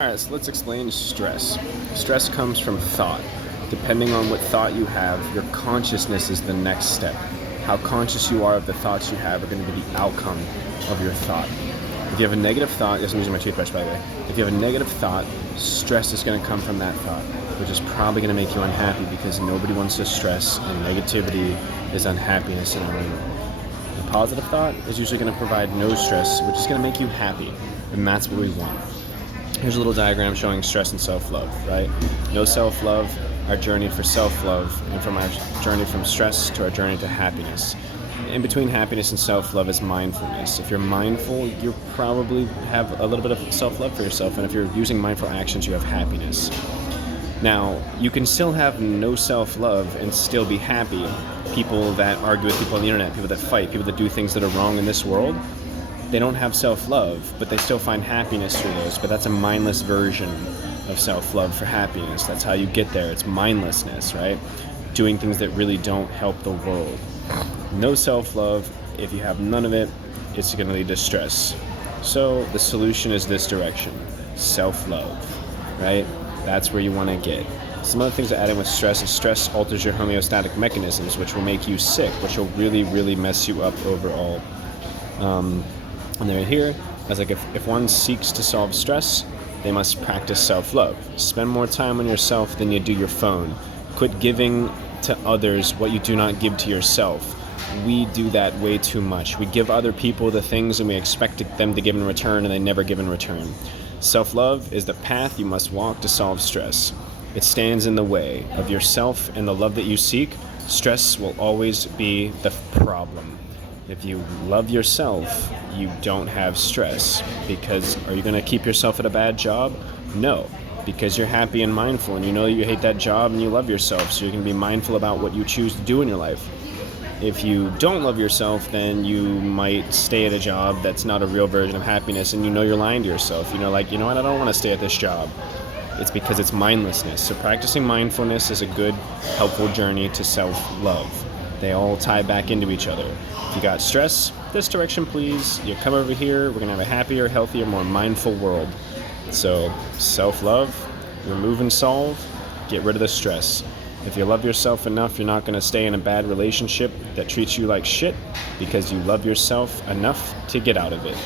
Alright, so let's explain stress. Stress comes from thought. Depending on what thought you have, your consciousness is the next step. How conscious you are of the thoughts you have are going to be the outcome of your thought. If you have a negative thought, yes, I'm using my toothbrush by the way. If you have a negative thought, stress is going to come from that thought, which is probably going to make you unhappy because nobody wants to stress, and negativity is unhappiness in a room. A positive thought is usually going to provide no stress, which is going to make you happy, and that's what we want. Here's a little diagram showing stress and self-love, right? No self-love, our journey for self-love, and from our journey from stress to our journey to happiness. In between happiness and self-love is mindfulness. If you're mindful, you probably have a little bit of self-love for yourself, and if you're using mindful actions, you have happiness. Now, you can still have no self-love and still be happy. People that argue with people on the internet, people that fight, people that do things that are wrong in this world, they don't have self-love, but they still find happiness through those. But that's a mindless version of self-love for happiness. That's how you get there. It's mindlessness, right? Doing things that really don't help the world. No self-love, if you have none of it, it's going to lead to stress. So the solution is this direction, self-love, right? That's where you want to get. Some other things to add in with stress is stress alters your homeostatic mechanisms, which will make you sick, which will really, really mess you up overall. And they're here as like if one seeks to solve stress, they must practice self-love. Spend more time on yourself than you do your phone. Quit giving to others what you do not give to yourself. We do that way too much. We give other people the things and we expect them to give in return, and they never give in return. Self-love is the path you must walk to solve stress. It stands in the way of yourself and the love that you seek. Stress will always be the problem. If you love yourself, you don't have stress. Because are you going to keep yourself at a bad job? No, because you're happy and mindful, and you know you hate that job and you love yourself, so you can be mindful about what you choose to do in your life. If you don't love yourself, then you might stay at a job that's not a real version of happiness, and you know you're lying to yourself. You know, like, you know what, I don't want to stay at this job. It's because it's mindlessness. So practicing mindfulness is a good, helpful journey to self-love. They all tie back into each other. If you got stress, this direction please. You come over here, we're gonna have a happier, healthier, more mindful world. So self-love, remove and solve, get rid of the stress. If you love yourself enough, you're not gonna stay in a bad relationship that treats you like shit, because you love yourself enough to get out of it.